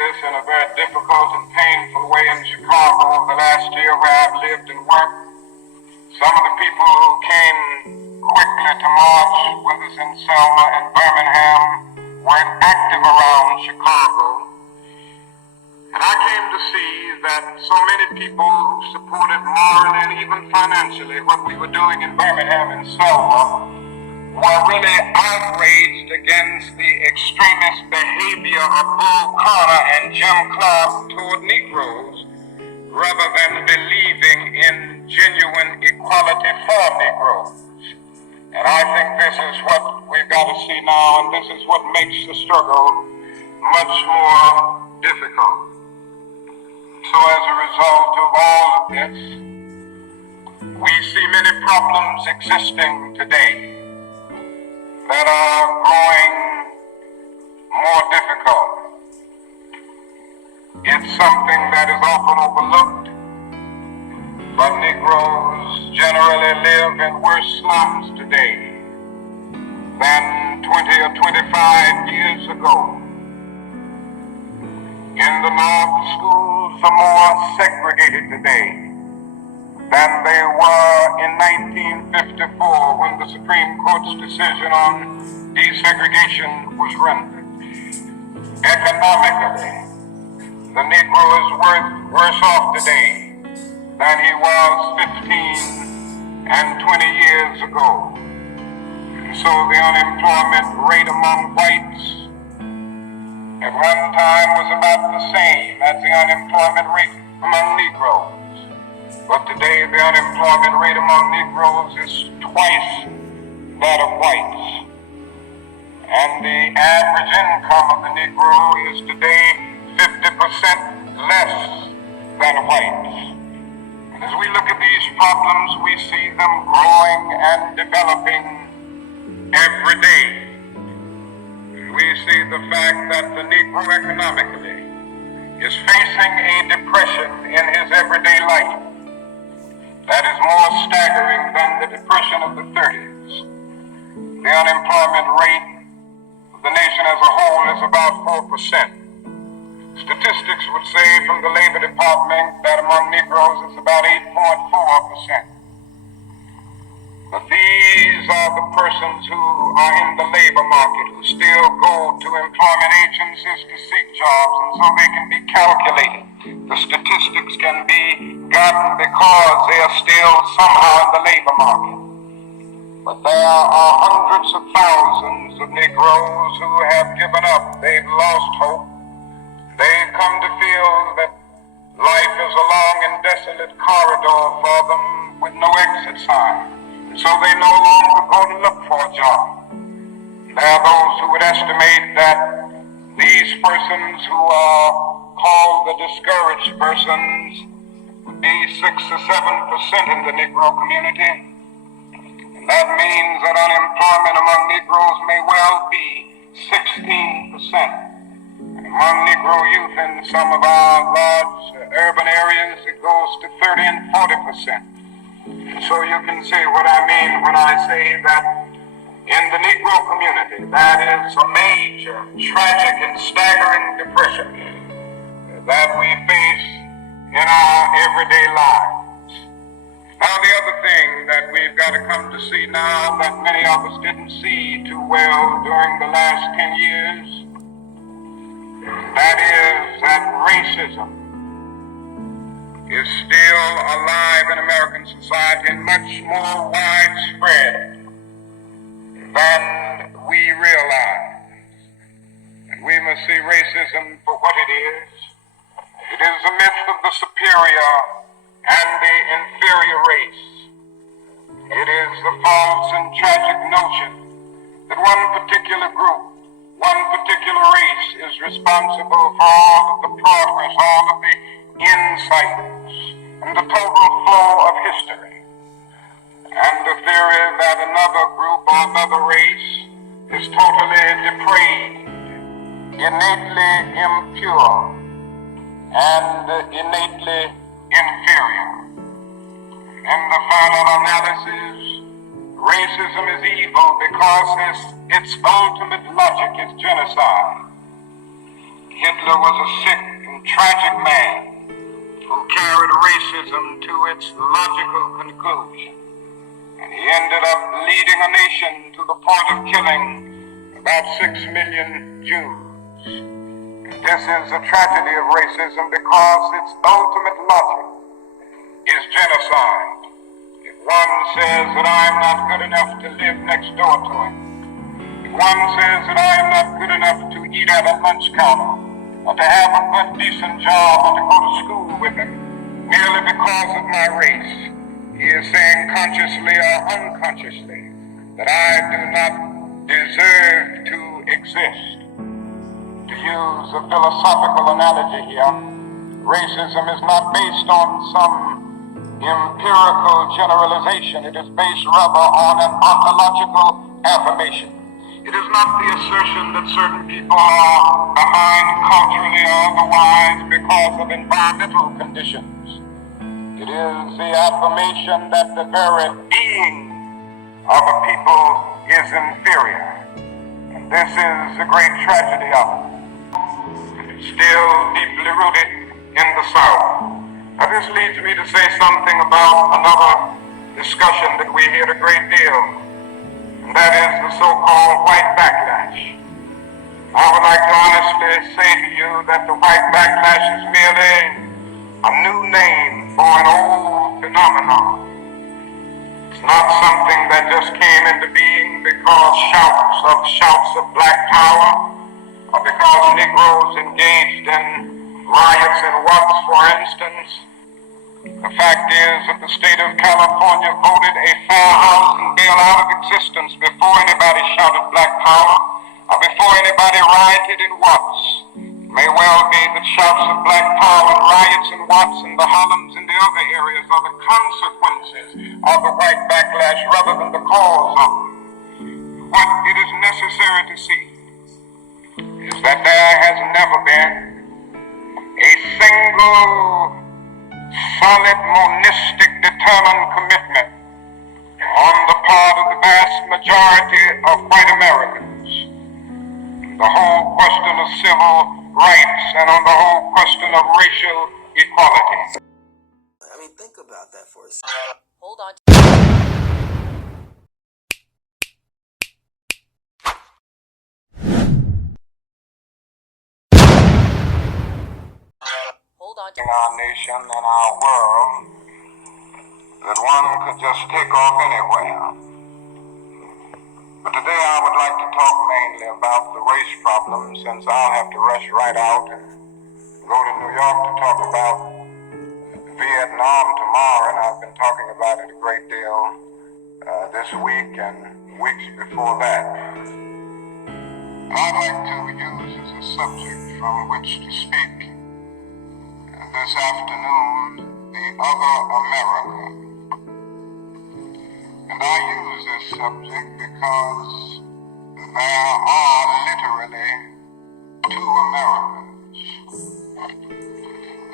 this in a very difficult and painful way in Chicago the last year where I've lived and worked. Some of the people who came quickly to march with us in Selma and Birmingham weren't active around Chicago. And I came to see that so many people who supported morally and even financially what we were doing in Birmingham and Selma were really outraged against the extremist behavior of Bull Connor and Jim Clark toward Negroes, rather than believing in genuine equality for Negroes. And I think this is what we've got to see now, and this is what makes the struggle much more difficult. So as a result of all of this, we see many problems existing today that are growing more difficult. It's something that is often overlooked, but Negroes generally live in worse slums today than 20 or 25 years ago. In the North, schools are more segregated today than they were in 1954 when the Supreme Court's decision on desegregation was rendered. Economically, the Negro is worse off today than he was 15 and 20 years ago. And so the unemployment rate among whites at one time was about the same as the unemployment rate among Negroes. But today the unemployment rate among Negroes is twice that of whites. And the average income of the Negro is today 50% less than whites. And as we look at these problems, we see them growing and developing every day. We see the fact that the Negro economically is facing a depression in his everyday life that is more staggering than the depression of the 30s. The unemployment rate of the nation as a whole is about 4%. Statistics would say from the Labor Department that among Negroes it's about 8.4%. But these are the persons who are in the labor market, who still go to employment agencies to seek jobs, and so they can be calculated. The statistics can be gotten because they are still somehow in the labor market. But there are hundreds of thousands of Negroes who have given up. They've lost hope. They've come to feel that life is a long and desolate corridor for them with no exit sign. So they no longer go to look for a job. There are those who would estimate that these persons who are called the discouraged persons would be 6 or 7% in the Negro community. And that means that unemployment among Negroes may well be 16%. Among Negro youth in some of our large urban areas, it goes to 30 and 40%. So you can see what I mean when I say that in the Negro community, that is a major, tragic, and staggering depression that we face in our everyday lives. Now, the other thing that we've got to come to see now that many of us didn't see too well during the last 10 years, that is that racism is still alive in American society and much more widespread than we realize. And we must see racism for what it is. It is the myth of the superior and the inferior race. It is the false and tragic notion that one particular group, one particular race is responsible for all of the progress, all of the insights, and the total flow of history. And the theory that another group or another race is totally depraved, innately impure, and innately inferior. In the final analysis, racism is evil because its ultimate logic is genocide. Hitler was a sick and tragic man who carried racism to its logical conclusion. And he ended up leading a nation to the point of killing about 6 million Jews. And this is a tragedy of racism because its ultimate logic is genocide. If one says that I am not good enough to live next door to him, if one says that I am not good enough to eat at a lunch counter, or to have a good decent job, or to go to school with him, merely because of my race, he is saying consciously or unconsciously that I do not deserve to exist. To use a philosophical analogy here, racism is not based on some empirical generalization. It is based rather on an ontological affirmation. It is not the assertion that certain people are behind culturally or otherwise because of environmental conditions. It is the affirmation that the very being of a people is inferior. And this is the great tragedy of it. It's still deeply rooted in the South. Now this leads me to say something about another discussion that we hear a great deal, and that is the so-called white backlash. I would like to honestly say to you that the white backlash is merely a new name for an old phenomenon. It's not something that just came into being because shouts of black power, or because Negroes engaged in riots in Watts, for instance. The fact is that the state of California voted a fair housing bill out of existence before anybody shouted black power, or before anybody rioted in Watts. It may well be that shouts of black power and riots in Watts and the Harlems and the other areas are the consequences of the white backlash rather than the cause of it. What it is necessary to see is that there has never been a single solid, monistic, determined commitment on the part of the vast majority of white Americans, the whole question of civil rights and on the whole question of racial equality. I mean, think about that for a second. Hold on. Hold on. In our nation and our world that one could just take off anywhere. But today I would like to talk mainly about the race problem, since I'll have to rush right out and go to New York to talk about Vietnam tomorrow, and I've been talking about it a great deal this week and weeks before that. I'd like to use as a subject from which to speak this afternoon the other America. And I use this subject because there are literally two Americas.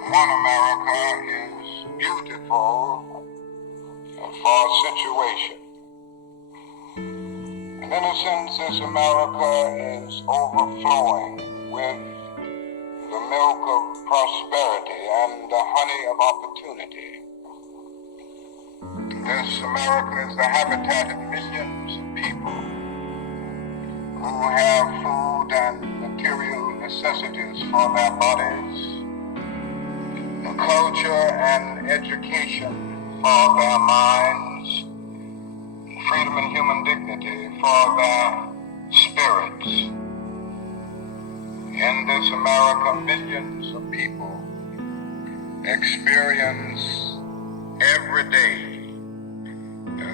One America is beautiful for a situation. And in a sense, this America is overflowing with the milk of prosperity and the honey of opportunity. This America is the habitat of millions of people who have food and material necessities for their bodies, culture and education for their minds, freedom and human dignity for their spirits. In this America, millions of people experience every day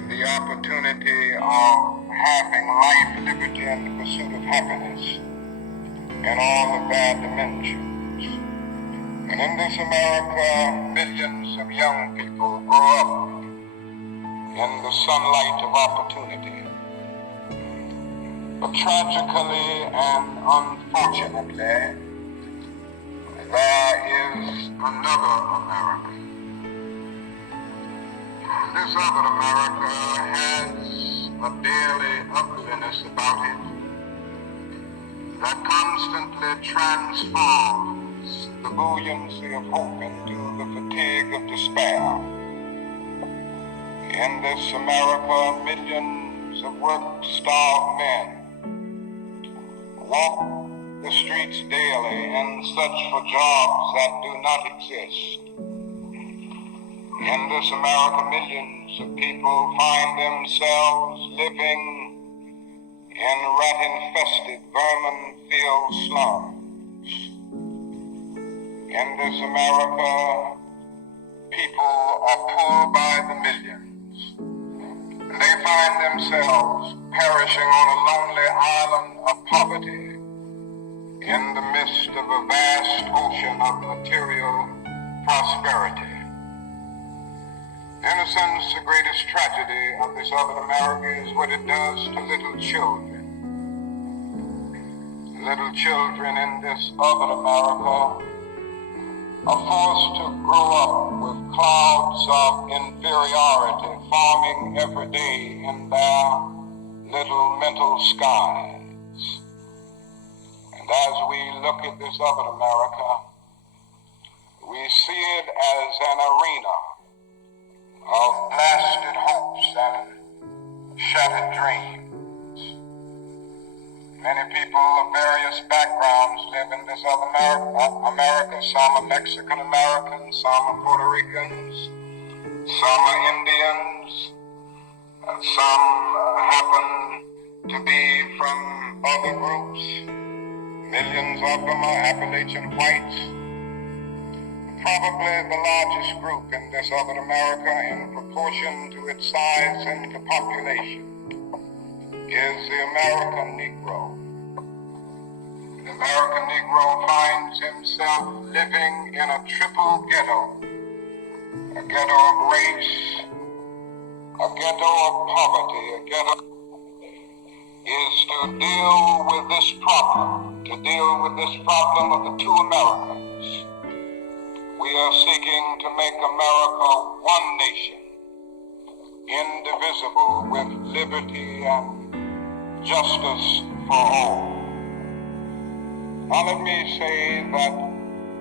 the opportunity of having life, liberty, and the pursuit of happiness in all of their dimensions. And in this America, millions of young people grow up in the sunlight of opportunity. But tragically and unfortunately, there is another America. This other America has a daily ugliness about it that constantly transforms the buoyancy of hope into the fatigue of despair. In this America, millions of work-starved men walk the streets daily in search for jobs that do not exist. In this America, millions of people find themselves living in rat-infested, vermin-filled slums. In this America, people are poor by the millions. And they find themselves perishing on a lonely island of poverty in the midst of a vast ocean of material prosperity. In a sense, the greatest tragedy of this other America is what it does to little children. Little children in this other America are forced to grow up with clouds of inferiority forming every day in their little mental skies. And as we look at this other America, we see it as an arena of blasted hopes and shattered dreams. Many people of various backgrounds live in this other America. Some are Mexican Americans, some are Puerto Ricans, some are Indians, some happen to be from other groups. Millions of them are Appalachian whites. Probably the largest group in this other America in proportion to its size and to population is the American Negro. The American Negro finds himself living in a triple ghetto, a ghetto of race, a ghetto of poverty, a ghetto is to deal with this problem of the two Americas. We are seeking to make America one nation, indivisible, with liberty and justice for all. Now let me say that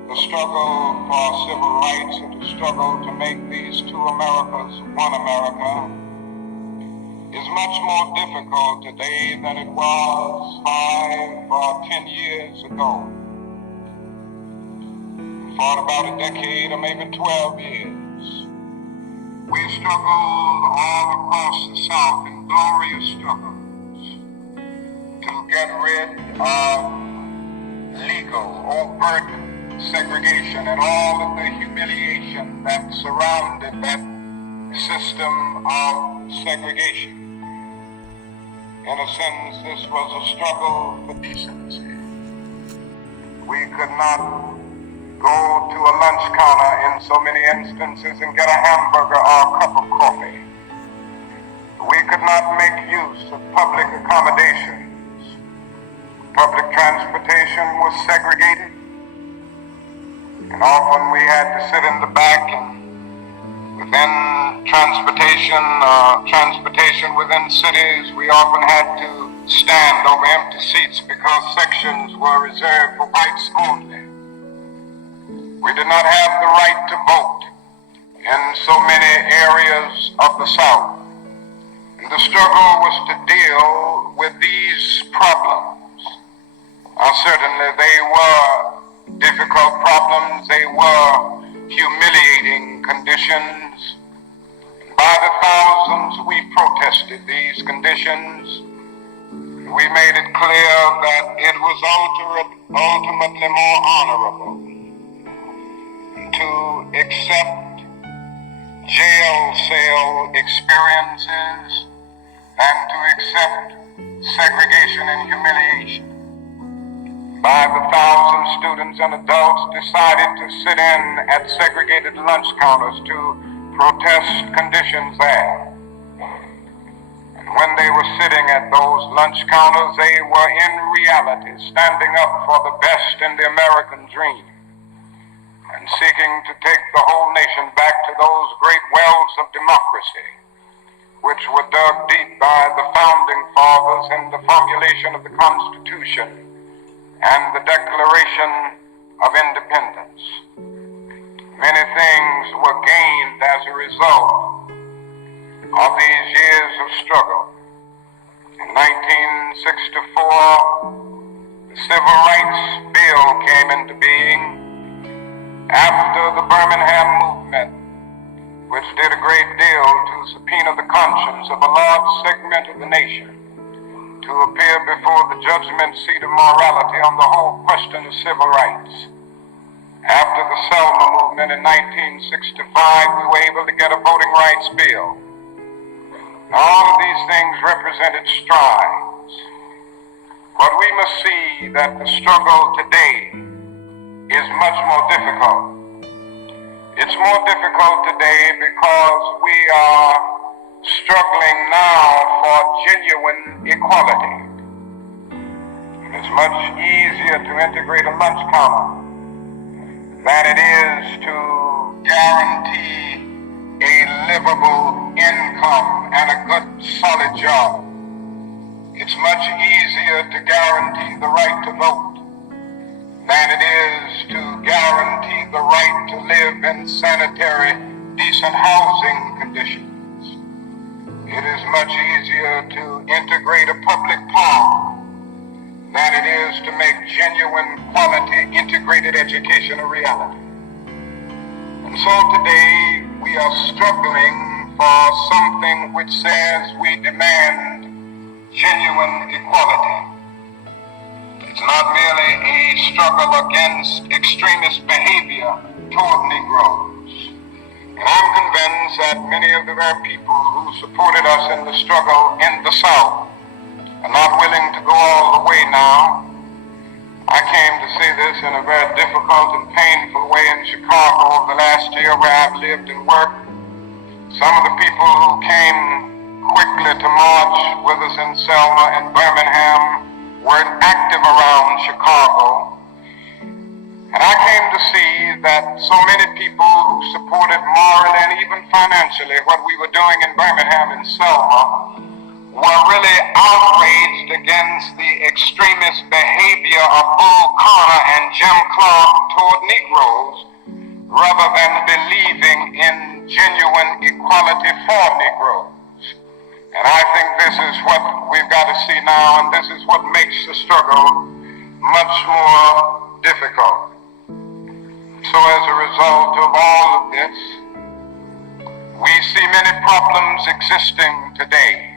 the struggle for civil rights and the struggle to make these two Americas one America is much more difficult today than it was 5 or 10 years ago. For about a decade or maybe 12 years, we struggled all across the South in glorious struggles to get rid of legal, overt segregation and all of the humiliation that surrounded that system of segregation. In a sense, this was a struggle for decency. We could not go to a lunch counter in so many instances and get a hamburger or a cup of coffee. We could not make use of public accommodations. Public transportation was segregated, and often we had to sit in the back, and within transportation within cities, we often had to stand over empty seats because sections were reserved for whites only. We did not have the right to vote in so many areas of the South. And the struggle was to deal with these problems. Certainly they were difficult problems. They were humiliating conditions. By the thousands, we protested these conditions. We made it clear that it was ultimately more honorable to accept jail cell experiences than to accept segregation and humiliation. By the thousands, students and adults decided to sit in at segregated lunch counters to protest conditions there. And when they were sitting at those lunch counters, they were in reality standing up for the best in the American dream and seeking to take the whole nation back to those great wells of democracy, which were dug deep by the founding fathers in the formulation of the Constitution and the Declaration of Independence. Many things were gained as a result of these years of struggle. In 1964, the Civil Rights Bill came into being after the Birmingham movement, which did a great deal to subpoena the conscience of a large segment of the nation to appear before the judgment seat of morality on the whole question of civil rights. After the S.C.M.N movement in 1965, we were able to get a voting rights bill. All of these things represented strides. But we must see that the struggle today is much more difficult. It's more difficult today because we are struggling now for genuine equality. It's much easier to integrate a lunch counter than it is to guarantee a livable income and a good solid job. It's much easier to guarantee the right to vote than it is to guarantee the right to live in sanitary, decent housing conditions. It is much easier to integrate a public park than it is to make genuine quality integrated education a reality. And so today we are struggling for something which says we demand genuine equality. It's not merely a struggle against extremist behavior toward Negroes. And I'm convinced that many of the very people who supported us in the struggle in the South are not willing to go all the way now. I came to see this in a very difficult and painful way in Chicago over the last year where I've lived and worked. Some of the people who came quickly to march with us in Selma and Birmingham were active around Chicago. And I came to see that so many people who supported morally and even financially what we were doing in Birmingham and Selma were really outraged against the extremist behavior of Bull Connor and Jim Clark toward Negroes, rather than believing in genuine equality for Negroes. And I think this is what we've got to see now, and this is what makes the struggle much more difficult. So as a result of all of this, we see many problems existing today.